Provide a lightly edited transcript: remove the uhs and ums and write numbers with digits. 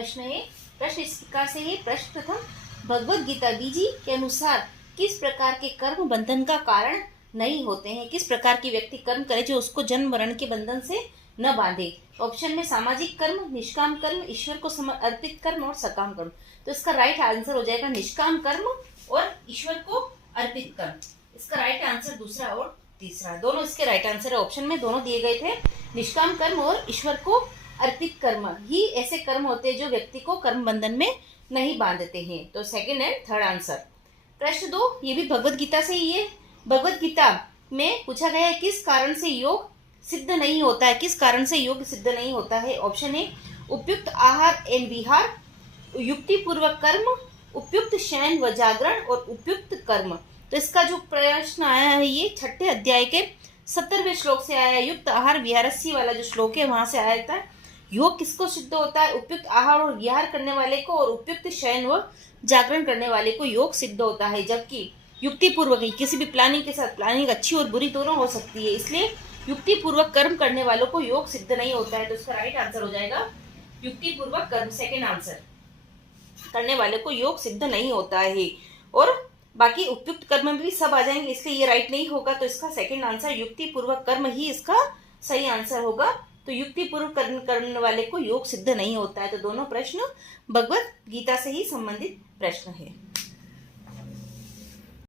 प्रश्न है, प्रश्न इस प्रकार से है। प्रश्न प्रथम, भगवत गीता बीजी के अनुसार किस प्रकार के कर्म बंधन का कारण नहीं होते हैं? किस प्रकार की व्यक्ति कर्म करे जो उसको जन्म मरण के बंधन से न बांधे? ऑप्शन में सामाजिक कर्म, निष्काम कर्म, ईश्वर को अर्पित कर्म और सकाम कर्म। तो इसका राइट आंसर हो जाएगा निष्काम कर्म और ईश्वर को अर्पित कर्म। इसका राइट आंसर दूसरा और तीसरा दोनों इसके राइट आंसर है। ऑप्शन में दोनों दिए गए थे। निष्काम कर्म और ईश्वर को अर्पित कर्म ही ऐसे कर्म होते हैं जो व्यक्ति को कर्म बंधन में नहीं बांधते हैं। तो सेकंड एंड थर्ड आंसर। प्रश्न 2, ये भी भगवत गीता से ही है। भगवत गीता में पूछा गया है किस कारण से योग सिद्ध नहीं होता है? किस कारण से योग सिद्ध नहीं होता है? ऑप्शन है उपयुक्त आहार एवं विहार, युक्ति पूर्वक कर्म, उपयुक्त शयन व जागरण और उपयुक्त कर्म। तो इसका जो प्रश्न आया है ये 6ठे अध्याय के 70वें श्लोक से आया है। युक्त आहार विहारस्य वाला जो श्लोक है वहां से आया था। योग किसको सिद्ध होता है? उपयुक्त आहार और विहार करने वाले को और उपयुक्त शयन व जागरण करने वाले को योग सिद्ध होता है। जबकि युक्ति पूर्वक किसी भी प्लानिंग के साथ, प्लानिंग अच्छी और बुरी दोनों हो सकती है, इसलिए युक्ति पूर्वक कर्म करने वालों को योग सिद्ध नहीं होता है। तो इसका राइट आंसर हो जाएगा युक्ति पूर्वक कर्म, सेकेंड आंसर। करने वाले को योग सिद्ध नहीं होता है। और बाकी उपयुक्त कर्म में भी सब आ जाएंगे, इसलिए ये राइट नहीं होगा। तो इसका सेकंड आंसर युक्ति पूर्वक कर्म ही इसका सही आंसर होगा। तो युक्ति पूर्वक कर्म करने वाले को योग सिद्ध नहीं होता है। तो दोनों प्रश्न भगवत गीता से ही संबंधित प्रश्न है।